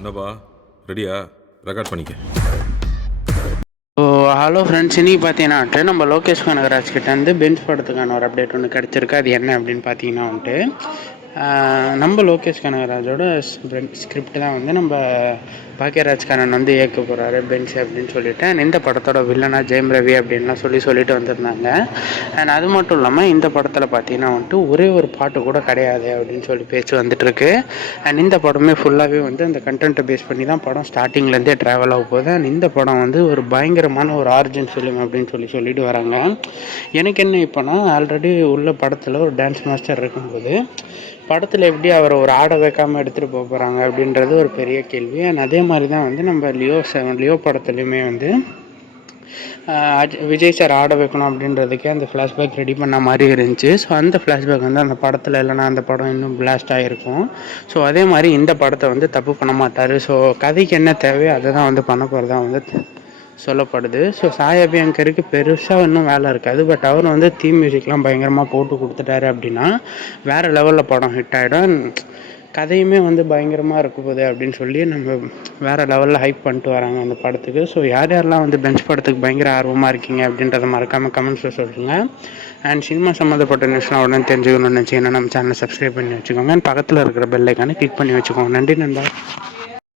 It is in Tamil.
என்னப்பா ரெடியா? ரெக்கார்ட் பண்ணிக்க. ஸோ ஹலோ ஃப்ரெண்ட்ஸ், இன்றைக்கி பார்த்தீங்கன்னா நம்ம லோகேஷ் கனகராஜ் கிட்ட வந்து பென்ஸ் படத்துக்கான ஒரு அப்டேட் ஒன்று கிடச்சிருக்கு. அது என்ன அப்படின்னு பார்த்தீங்கன்னா நம்ம லோகேஷ் கனகராஜோட ஸ்கிரிப்ட் தான் வந்து நம்ம பாக்கியராஜ்காரன் வந்து இயக்க போகிறாரு பென்ஸ் அப்படின்னு சொல்லிட்டு. அண்ட் இந்த படத்தோட வில்லனா ஜெயம் ரவி அப்படின்லாம் சொல்லிட்டு வந்திருந்தாங்க. அண்ட் அது மட்டும் இல்லாமல் இந்த படத்தில் பார்த்தீங்கன்னா ஒரே ஒரு பாட்டு கூட கிடையாது அப்படின்னு சொல்லி பேச்சு வந்துட்டுருக்கு. அண்ட் இந்த படமே ஃபுல்லாகவே வந்து அந்த கண்டென்ட்டை பேஸ் பண்ணி தான் படம் ஸ்டார்டிங்லேருந்தே ட்ராவல் ஆக போகுது. அண்ட் இந்த படம் வந்து ஒரு பயங்கரமான ஒரு ஆரிஜின் ஃபிலிம் அப்படின்னு சொல்லிட்டு வராங்க. எனக்கு என்ன இப்போனா, ஆல்ரெடி உள்ள படத்தில் ஒரு டான்ஸ் மாஸ்டர் இருக்கும்போது படத்தில் எப்படி அவரை ஒரு ஆட வைக்காமல் எடுத்துகிட்டு போக போகிறாங்க அப்படின்றது ஒரு பெரிய கேள்வி. அண்ட் அதே மாதிரி தான் வந்து நம்ம லியோ படத்துலையுமே வந்து விஜய் சார் ஆட வைக்கணும் அப்படின்றதுக்கே அந்த ஃப்ளாஷ்பேக் ரெடி பண்ண மாதிரி இருந்துச்சு. ஸோ அந்த ஃப்ளாஷ்பேக் வந்து அந்த படத்தில் இல்லைனா அந்த படம் இன்னும் பிளாஸ்ட் ஆகிருக்கும். ஸோ அதே மாதிரி இந்த படத்தை வந்து தப்பு பண்ண மாட்டார். ஸோ கதைக்கு என்ன தேவையோ அதை தான் வந்து பண்ண போகிறதா வந்து சொல்லப்படுது. ஸோ சாய் அபியங்கருக்கு பெருசாக இன்னும் வேலை இருக்காது. பட் அவர் வந்து தீம் மியூசிக்லாம் பயங்கரமாக போட்டு கொடுத்துட்டாரு அப்படின்னா வேறு லெவலில் படம் ஹிட் ஆகிடும். கதையுமே வந்து பயங்கரமாக இருக்க போகுது அப்படின்னு சொல்லி நம்ம வேறு லெவலில் ஹைப் பண்ணிட்டு வராங்க அந்த படத்துக்கு. ஸோ யாரெல்லாம் வந்து பென்ஸ் படத்துக்கு பயங்கர ஆர்வமாக இருக்கீங்க அப்படின்றத மறக்காமல் கமெண்ட்ஸில் சொல்லுங்கள். அண்ட் சினிமா சம்மந்தப்பட்ட நியூஸ்லாம் உடனே தெரிஞ்சுக்கணும்னு நினச்சிங்கன்னா நம்ம சேனலை சப்ஸ்கிரைப் பண்ணி வச்சுக்கோங்க. பக்கத்தில் இருக்கிற பெல் ஐக்கானை கிளிக் பண்ணி வச்சுக்கோங்க. நன்றி நண்பா.